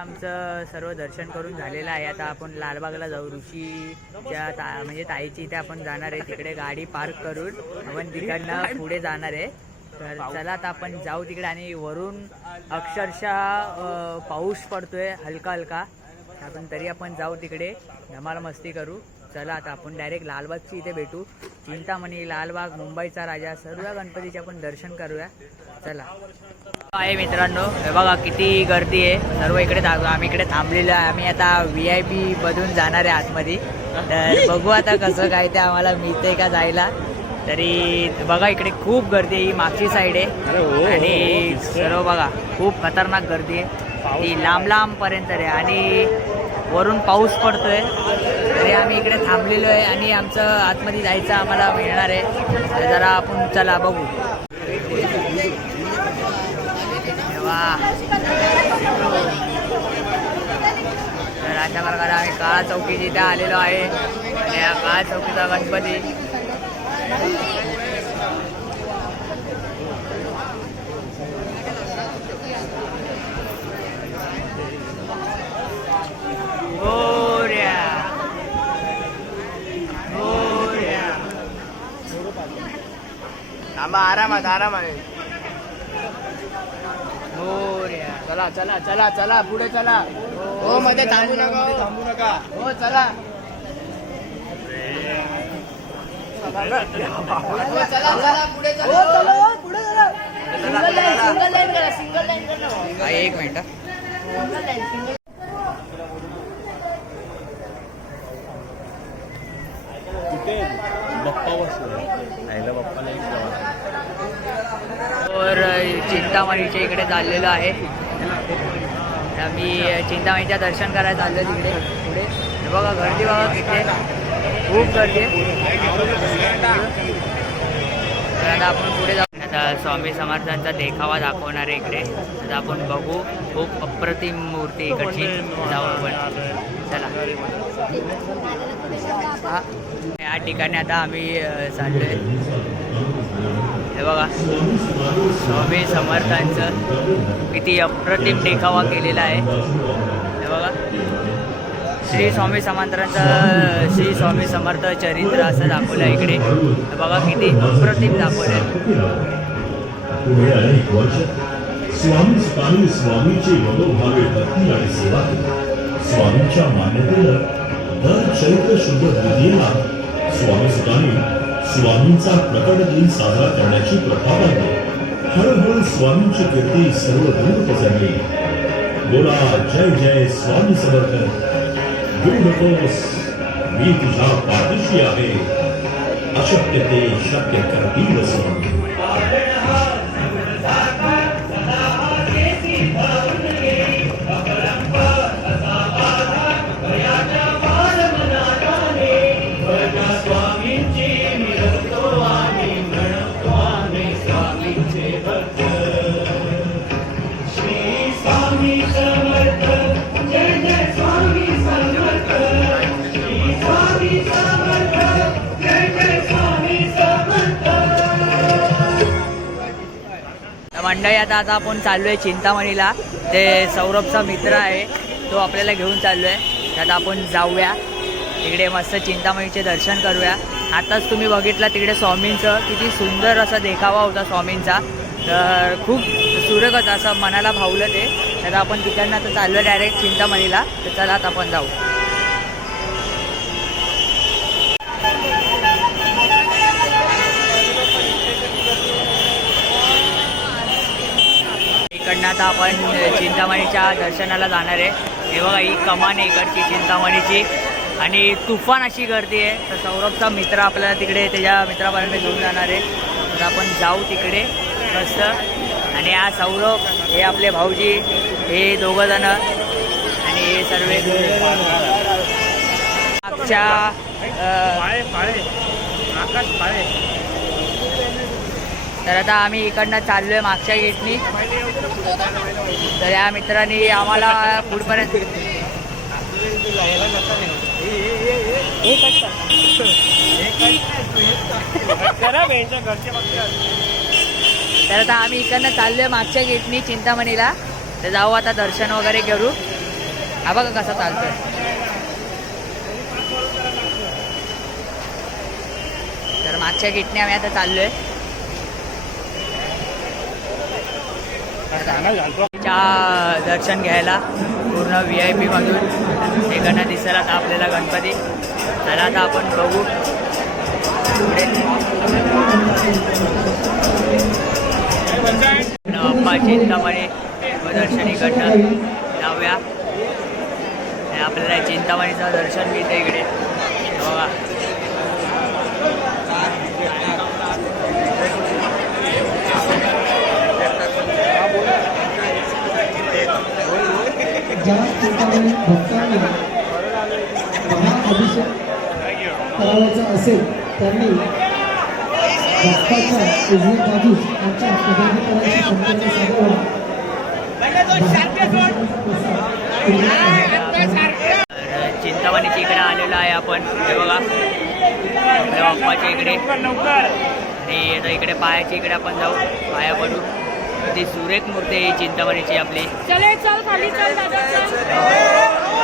आमचं सर्व दर्शन करून झालेलं आहे. आता आपण लालबागला जाऊ. ऋषीच्या ता म्हणजे ताईची इथे आपण जाणार आहे. तिकडे गाडी पार्क करून आपण तिकडनं पुढे जाणार आहे. तर चला आता आपण जाऊ तिकडे आणि वरून अक्षरशः पाऊस पडतोय हलका हलका आपण तरी आपण जाऊ तिकडे. धमाल मस्ती करू. चला आता आपण डायरेक्ट लालबागची इथे भेटू. चिंतामणी लालबाग मुंबईचा राजा सर्व गणपतीचे आपण दर्शन करूया. चला. आहे मित्रांनो हे बघा किती गर्दी आहे. सर्व इकडे आम्ही इकडे थांबलेलो आहे. आम्ही आता व्ही आय पी मधून जाणार आहे आतमध्ये. तर बघू आता कसं काय ते आम्हाला मिळतंय का जायला. तरी बघा इकडे खूप गर्दी आहे ही मागची साईड आहे. आणि सर्व बघा खूप खतरनाक गर्दी आहे. ती लांब लांब पर्यंत आहे. आणि वरून पाऊस पडतोय. तरी आम्ही इकडे थांबलेलो आहे आणि आमचं आतमध्ये जायचं आम्हाला मिळणार आहे. तर जरा आपण चला बघू. वा तर अशा प्रकारे आम्ही काळा चौकी जिथे आलेलो आहे. आणि या काळा चौकीचा गणपती. थांबा आरामात आरामात. गोऱ्या चला चला चला चला पुढे चला. हो मध्ये थांबू नका हो. थांबू नका हो चला हो, चला चला पुढे चला. पुढे चला. सिंगल लाईन करा सिंगल लाईन करा. हा, एक मिनिट. हा. Single line single. कुठे बाप्पा बसलो आईला बाप्पाला एक प्रवास तर चिंतामणीच्या इकडे चाललेलो आहे. तर मी चिंतामणीच्या दर्शन करायला चाललो तिकडे. पुढे बघा गर्दी बघा तिथे खूप गर्दी तर आता आपण पुढे जाऊ. आता स्वामी समर्थांचा देखावा दाखवणार आहे इकडे. आता आपण बघू खूप अप्रतिम मूर्ती इकडची जाऊ आपण. चला. या ठिकाणी आता आम्ही चाललो आहे हे बघा स्वामी समर्थांचं किती अप्रतिम देखावा केलेला आहे. हे बघा श्री स्वामी समर्थांचं श्री स्वामी समर्थ चरित्र असं दाखवलं आहे इकडे बघा किती अप्रतिम दाखवलं. आहे स्वामी स्वामीचे स्वामीची मनोभावे भक्ती आणि सेवा केली स्वामींच्या दर चैत्र शुद्ध द्वितीयेला स्वामी सुतांनी स्वामींचा प्रकट दिन साजरा करण्याची प्रथा पाडली हळूहळू स्वामींची कीर्ती सर्व दूर पसरली बोला जय जय स्वामी समर्थ. घेऊ नकोस मी तुझ्या पाठीशी आहे. अशक्य ते शक्य करतील स्वामी. मंडळी आता आता आपण चाललोय चिंतामणीला. ते सौरभचा मित्र आहे तो आपल्याला घेऊन चाललो तर आता आपण जाऊया. तिकडे मस्त चिंतामणीचे दर्शन करूया. आताच तुम्ही बघितलं तिकडे स्वामींचं किती सुंदर असा देखावा होता स्वामींचा. तर खूप सुरगत असं मनाला भावलं ते. तर आपण तिकडनं आता चाललो डायरेक्ट चिंतामणीला. तर चला आता आपण जाऊ. इकडनं आता आपण चिंतामणीच्या दर्शनाला जाणार आहे. हे बघा ही कमान आहे इकडची चिंतामणीची. आणि तुफान अशी गर्दी आहे. तर सौरभचा मित्र आपल्याला तिकडे त्याच्या मित्रापर्यंत घेऊन जाणार आहे. तर आपण जाऊ तिकडे मस्त. आणि हा सौरभ हे आपले भाऊजी हे दोघं जण. आणि हे सर्व मागच्या आकाश पाळे. तर आता आम्ही इकडनं चाललोय मागच्या गेटनी. तर या मित्रांनी आम्हाला पुढपर्यंत तर आता आम्ही इकडनं चाललोय मागच्या गेटनी चिंतामणीला. तर जाऊ आता दर्शन वगैरे करू. हा बघा कसं चालतोय. तर मागच्या गेटने आम्ही आता चाललोय. च्या दर्शन घ्यायला पूर्ण व्ही आय पी मधून. एकांना दिसायला आता आपल्याला गणपती. त्याला आता आपण बघू. अप्पा चिंतामणी दर्शनी इकडनं जाऊया आपल्याला चिंतामणीचं दर्शन मिळतं इकडे. बघा. ज्या ठिकाणी भक्तांना महाअभिषेक करावायचा असेल त्यांनी भक्ताच्या उजव्या बाजूस आमच्या पदाधिकाऱ्यांची संपर्क साधावा तर चिंतामणीच्या इकडे आलेलो आहे आपण. हे बघा. आपल्या बाप्पाच्या इकडे. आणि आता इकडे पायाच्या इकडे आपण जाऊ. पाया पडू. ती सुरेख मूर्ती ही चिंतामणीची आपली. चले चल खाली चल दादा चल.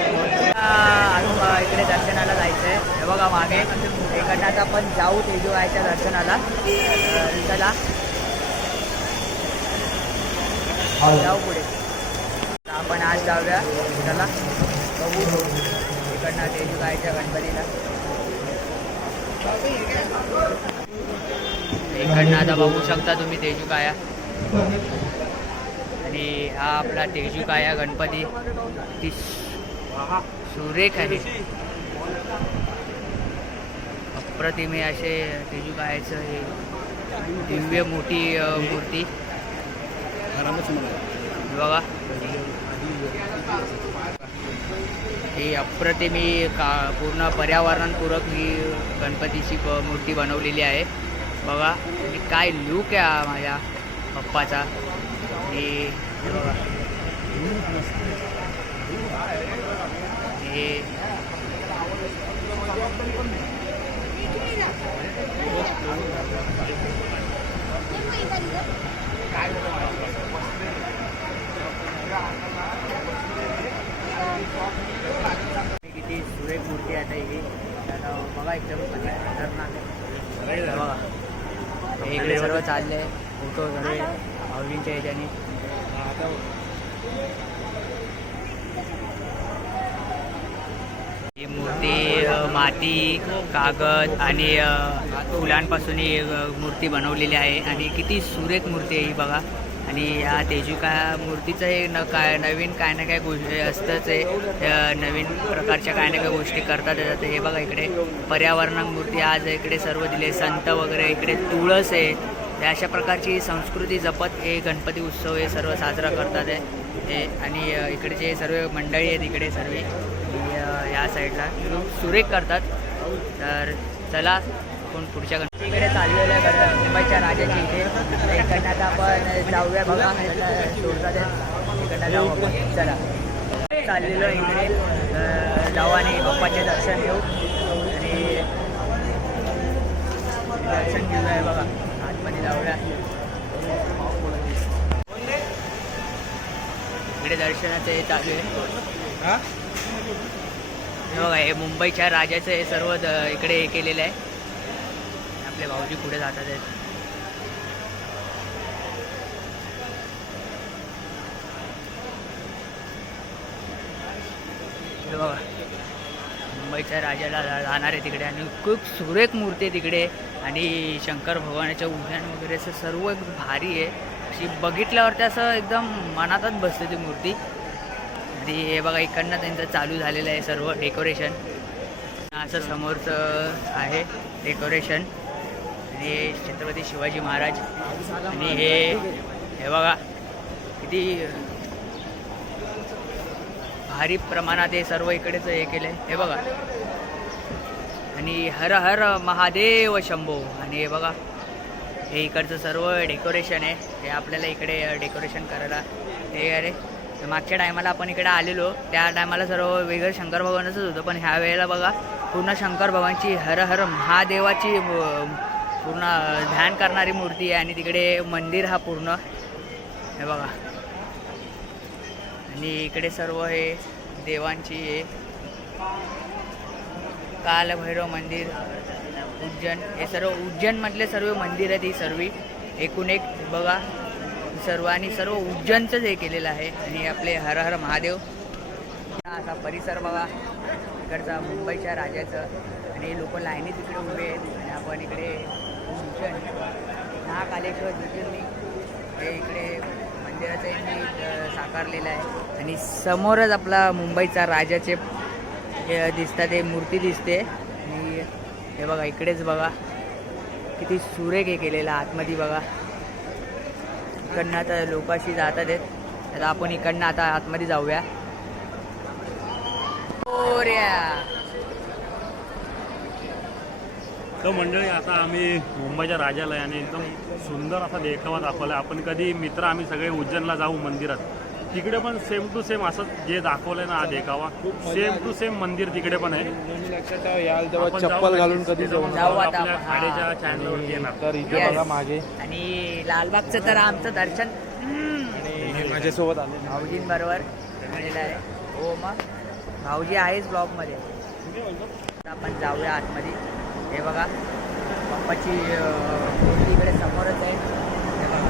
अजून अ, इकडे दर्शनाला जायचं आहे हे बघा मागे इकडनं आता आपण जाऊ तेजूबाईच्या दर्शनाला. चला. जाऊ पुढे तर आपण आज जाऊया चला बघू इकडनं तेजूबाईच्या गणपतीला इकडनं आता बघू शकता तुम्ही तेजूकाया. आणि हा आपला तेजूकाया गणपती. ती सुरेख आहे. अप्रतिमे असे तेजूकायाचं हे दिव्य मोठी मूर्ती. बघा. ही अप्रतिमी का पूर्ण पर्यावरणपूरक ही गणपतीची ब- मूर्ती बनवलेली आहे. बघा आणि काय लूक आहे माझ्या पप्पाचा. हे बघा. हे किती सुरेख मूर्ती आहे आता ही आता बघा एकदम खतरनाक आहे. हे बघा हे इकडे सर्व फोटो सर्व माऊलींच्या ही मूर्ती माती कागद आणि फुलांपासून ही मूर्ती बनवलेली आहे. आणि किती सुरेख मूर्ती आहे ही बघा. आणि या तेजुका मूर्तीचं हे न काय नवीन काय ना काय गोष्टी असतंच आहे. नवीन प्रकारच्या काय ना काय गोष्टी करतात येतात हे बघा इकडे पर्यावरण मूर्ती आज इकडे सर्व दिले संत वगैरे इकडे तुळस आहे. हे अशा प्रकारची संस्कृती जपत हे गणपती उत्सव हे सर्व साजरा करतात आहे हे आणि इकडचे सर्व मंडळी आहेत इकडे सर्व. या साईडला सुरेख करतात. तर चला कोण पुढच्या गणपती इकडे चाललेलं करतात. मुंबईच्या राजाची इथे. इकडनं आता आपण जाऊया बघा. सोडतात इकडनं जाऊ आपण. चला. चाललेलो इकडे. जाऊ आणि बाप्पाचे दर्शन घेऊ आणि दर्शन घेऊया बघा आतमध्ये जाऊया इकडे दर्शनाचं हे चालू आहे. हे? बघा हे मुंबईच्या राजाचं हे सर्व इकडे हे केलेलं आहे. आपले भाऊजी पुढे जातात आहेत. हे बघा मुंबईच्या राजाला जाणार आहे तिकडे आणि खूप सुरेख मूर्ती आहे तिकडे. आणि शंकर भगवानाच्या उद्यान वगैरे असं सर्व भारी आहे. अशी बघितल्यावरती असं एकदम मनातच बसते ती मूर्ती. आणि हे बघा इकडनं त्यांचं चालू झालेलं आहे सर्व डेकोरेशन असं समोरचं आहे डेकोरेशन आणि छत्रपती शिवाजी महाराज. आणि हे हे बघा किती भारी प्रमाणात हे सर्व इकडेच हे केलं आहे हे बघा. आणि हर हर महादेव शंभो. आणि हे बघा हे इकडचं सर्व डेकोरेशन आहे. हे आपल्याला इकडे डेकोरेशन करायला हे अरे मागच्या टायमाला आपण इकडे आलेलो. त्या टायमाला सर्व वेगळं शंकर भगवानच होतं. पण ह्या वेळेला बघा पूर्ण शंकर भगवानची हर हर महादेवाची पूर्ण ध्यान करणारी मूर्ती आहे. आणि तिकडे मंदिर हा पूर्ण. हे बघा. आणि इकडे सर्व हे देवांची हे कालभैरव मंदिर उज्जैन. हे सर्व उज्जैनमधले सर्व मंदिर आहेत ही सर्व. एकूण एक बघा सर्व आणि सर्व उज्जैनचंच हे केलेलं आहे आणि आपले हर हर महादेव. हा असा परिसर बघा इकडचा मुंबईच्या राजाचं आणि लोक लाईनी तिकडे उभे आहेत आणि आपण इकडे उज्जैन महाकालेश्वर ज्योतिर्लिंग हे इकडे मंदिराचं यांनी साकारलेलं आहे. आणि समोरच आपला मुंबईचा राजाचे दिसतात हे मूर्ती दिसते. आणि हे बघा इकडेच बघा. किती सुरेख हे केलेला आतमध्ये बघा. इकडनं आता लोक अशी जातात आहेत आता आपण इकडनं आता आतमध्ये जाऊया. तर मंडळी आता आम्ही मुंबईच्या राजाला आणि एकदम सुंदर असा देखावा दाखवला. आपण कधी मित्र आम्ही सगळे उज्जैनला जाऊ मंदिरात. तिकडे पण सेम टू सेम असं जे दाखवलंय ना देखावा सेम टू सेम मंदिर तिकडे पण आहे. याल तेव्हा चप्पल घालून. कधी जाऊ आता. हा. खाडीच्या चॅनलवरती येणार. तर इथे Yes. बघा मागे. आणि लालबागचं तर आमचं दर्शन माझ्यासोबत आले. भाऊजींबरोबर झालेलं आहे. हो मग. भाऊजी आहेच ब्लॉगमध्ये. आपण जाऊया आतमध्ये. हे बघा. मूर्ती इकडे समोरच आहे हे बघा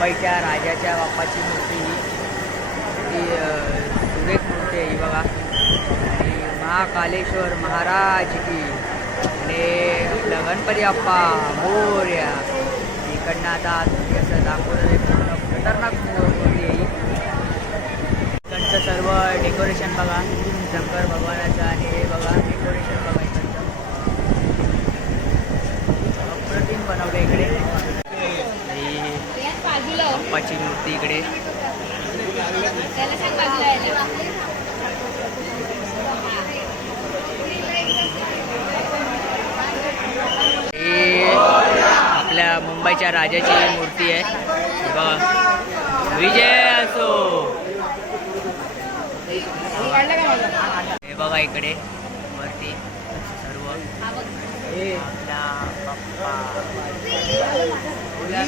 मुंबईच्या राजाच्या बाप्पाची मूर्ती ही. ती सुरेख मूर्ती आहे ही बघा. आणि महाकालेश्वर महाराज की. आणि आपलं गणपती बाप्पा मोर्या. इकडनं आता असं दाखवलं पूर्ण खतरनाक मूर्ती आहे इकडचं सर्व डेकोरेशन बघा. शंकर भगवानाचं आणि हे बघा डेकोरेशन बघा इकडचं. अप्रतिम बनवलं इकडे. बाप्पाची मूर्ती इकडे. ही आपल्या मुंबईच्या राजाची मूर्ती आहे. बघा. विजय असो. हे बघा इकडे वरती सर्व. आपला बाप्पा. Olha